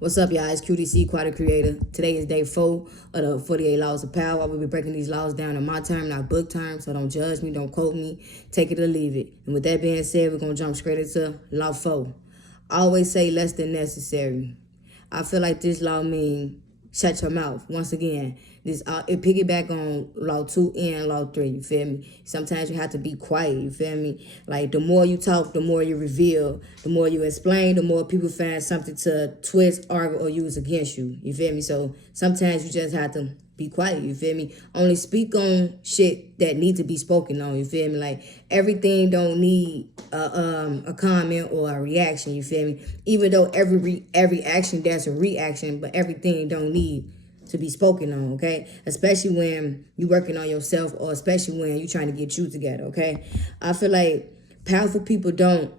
What's up, y'all? It's QDC, Quality Creator. Today is day 4 of the 48 Laws of Power. I will be breaking these laws down in my term, not book term, so don't judge me, don't quote me, take it or leave it. And with that being said, we're going to jump straight into Law 4. Always say less than necessary. I feel like this law means shut your mouth. Once again, it piggyback on law 2 and law 3, you feel me? Sometimes you have to be quiet, you feel me? Like, the more you talk, the more you reveal, the more you explain, the more people find something to twist, argue, or use against you, you feel me? So sometimes you just have to be quiet, you feel me? Only speak on shit that need to be spoken on, you feel me? Like, everything don't need a comment or a reaction, you feel me? Even though every action there's a reaction, but everything don't need to be spoken on, okay? Especially when you working on yourself, or especially when you trying to get you together, okay? I feel like powerful people don't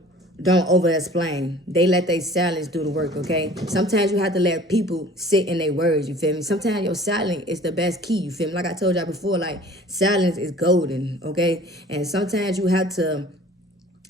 over explain. They let their silence do the work, okay? Sometimes you have to let people sit in their words, you feel me? Sometimes your silence is the best key, you feel me? Like I told y'all before, like, silence is golden, okay? And sometimes you have to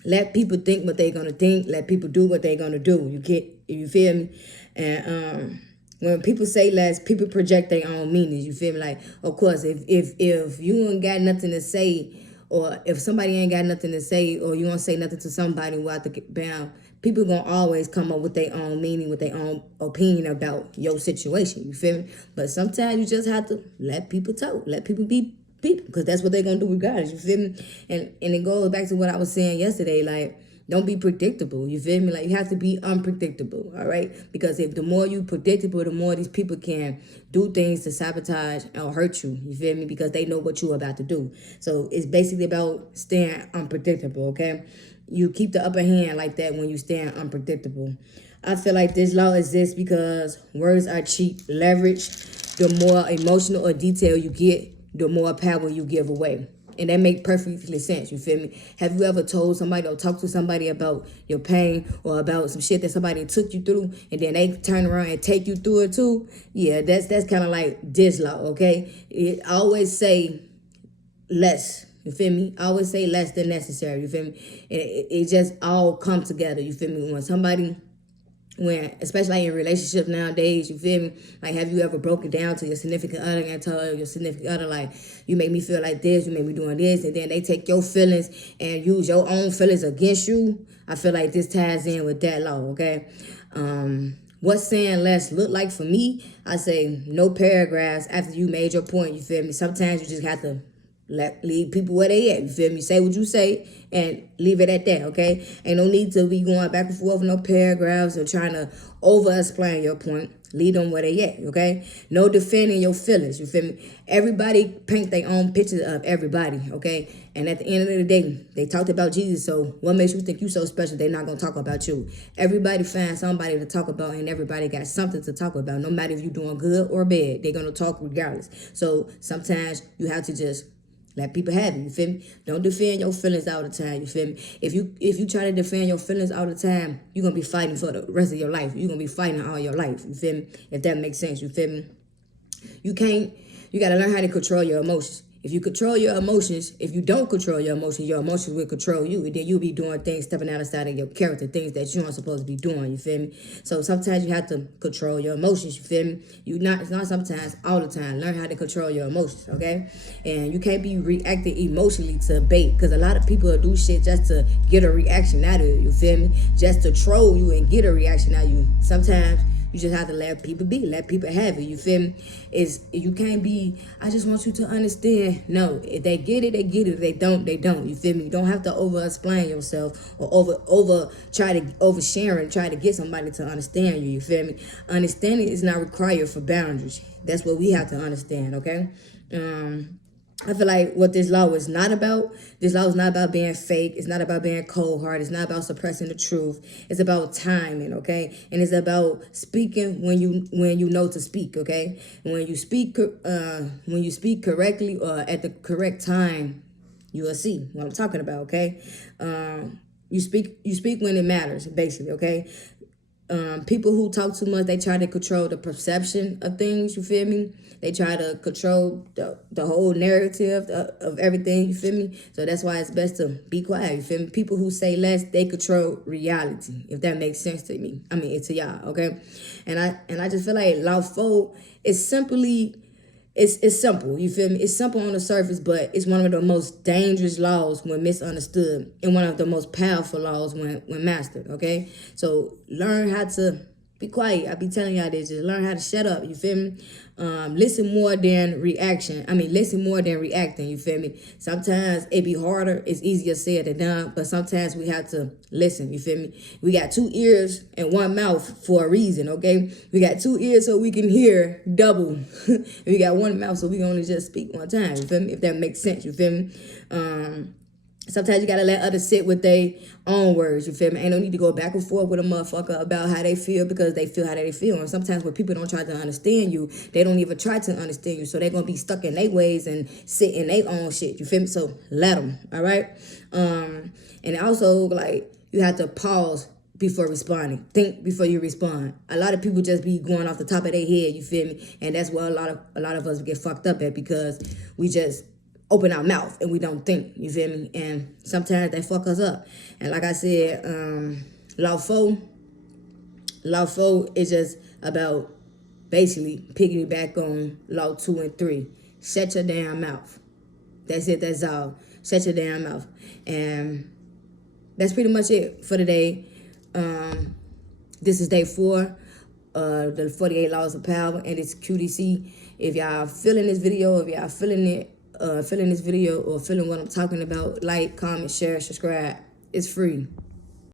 let people think what they're gonna think, let people do what they're gonna do. You feel me? And when people say less, people project their own meanings, you feel me? Like, of course, if you ain't got nothing to say, or if somebody ain't got nothing to say, or you won't say nothing to somebody without the bound, people gonna always come up with their own meaning, with their own opinion about your situation, you feel me? But sometimes you just have to let people talk, let people be people, because that's what they're gonna do regardless, you feel me? And it goes back to what I was saying yesterday, like, don't be predictable, you feel me? Like, you have to be unpredictable, all right? Because if the more you predictable, the more these people can do things to sabotage or hurt you feel me? Because they know what you're about to do. So it's basically about staying unpredictable, okay? You keep the upper hand like that when you stand unpredictable. I feel like this law exists because words are cheap leverage. The more emotional or detail you get, the more power you give away. And that make perfectly sense, you feel me? Have you ever told somebody or talked to somebody about your pain, or about some shit that somebody took you through, and then they turn around and take you through it too? Yeah, that's kind of like this law, okay? I always say less, you feel me? I always say less than necessary, you feel me? It just all come together, you feel me? When especially like in relationships nowadays, you feel me? Like, have you ever broken down to your significant other and told your significant other, like, you make me feel like this, you make me doing this, and then they take your feelings and use your own feelings against you? I feel like this ties in with that law, okay? What saying less look like for me? I say no paragraphs after you made your point, you feel me? Sometimes you just have to leave people where they at, you feel me? Say what you say and leave it at that, okay? Ain't no need to be going back and forth with no paragraphs or trying to over-explain your point. Leave them where they at, okay? No defending your feelings, you feel me? Everybody paint their own pictures of everybody, okay? And at the end of the day, they talked about Jesus, so what makes you think you so special they're not going to talk about you? Everybody finds somebody to talk about, and everybody got something to talk about. No matter if you're doing good or bad, they're going to talk regardless. So sometimes you have to just let people have it, you feel me? Don't defend your feelings all the time, you feel me? If you try to defend your feelings all the time, you're going to be fighting for the rest of your life. You're going to be fighting all your life, you feel me? If that makes sense, you feel me? You got to learn how to control your emotions. If you control your emotions, if you don't control your emotions will control you. And then you'll be doing things, stepping outside of your character, things that you aren't supposed to be doing, you feel me? So sometimes you have to control your emotions, you feel me? It's not sometimes, all the time. Learn how to control your emotions, okay? And you can't be reacting emotionally to bait, because a lot of people will do shit just to get a reaction out of you, you feel me? Just to troll you and get a reaction out of you. Sometimes you just have to let people be, let people have it, you feel me? You can't be, I just want you to understand. No, if they get it, they get it. If they don't, they don't, you feel me? You don't have to over-explain yourself, or try to overshare and try to get somebody to understand you feel me? Understanding is not required for boundaries. That's what we have to understand, okay? I feel like what this law is not about, this law is not about being fake. It's not about being cold-hearted. It's not about suppressing the truth. It's about timing, okay? And it's about speaking when you know to speak, okay? When you speak correctly, or at the correct time, you will see what I'm talking about, okay? You speak when it matters, basically, okay? People who talk too much, they try to control the perception of things, you feel me? They try to control the whole narrative of everything, you feel me? So that's why it's best to be quiet, you feel me? People who say less, they control reality, if that makes sense to me. I mean, to y'all, okay? And I just feel like Law 4 is simply... It's simple, you feel me? It's simple on the surface, but it's one of the most dangerous laws when misunderstood and one of the most powerful laws when mastered, okay? So learn how to be quiet. I be telling y'all this, just learn how to shut up, you feel me? Listen more than listen more than reacting, you feel me? Sometimes it be harder, it's easier said than done, but sometimes we have to listen, you feel me? We got 2 ears and 1 mouth for a reason, okay? We got 2 ears so we can hear double. We got 1 mouth so we can only just speak 1 time, you feel me? If that makes sense, you feel me? Sometimes you gotta let others sit with their own words, you feel me? Ain't no need to go back and forth with a motherfucker about how they feel because they feel how they feel. And sometimes when people don't try to understand you, they don't even try to understand you. So they're gonna be stuck in their ways and sit in their own shit, you feel me? So let them, all right? And also, like, you have to pause before responding. Think before you respond. A lot of people just be going off the top of their head, you feel me? And that's where a lot of us get fucked up at, because we just open our mouth and we don't think, you feel me? And sometimes they fuck us up. And like I said, Law 4 is just about basically piggyback on Law 2 and 3. Shut your damn mouth. That's it, that's all. Shut your damn mouth. And that's pretty much it for today. This is day 4, the 48 Laws of Power, and it's QDC. If y'all feeling this video, if y'all feeling this video or feeling what I'm talking about, like, comment, share, subscribe. It's free.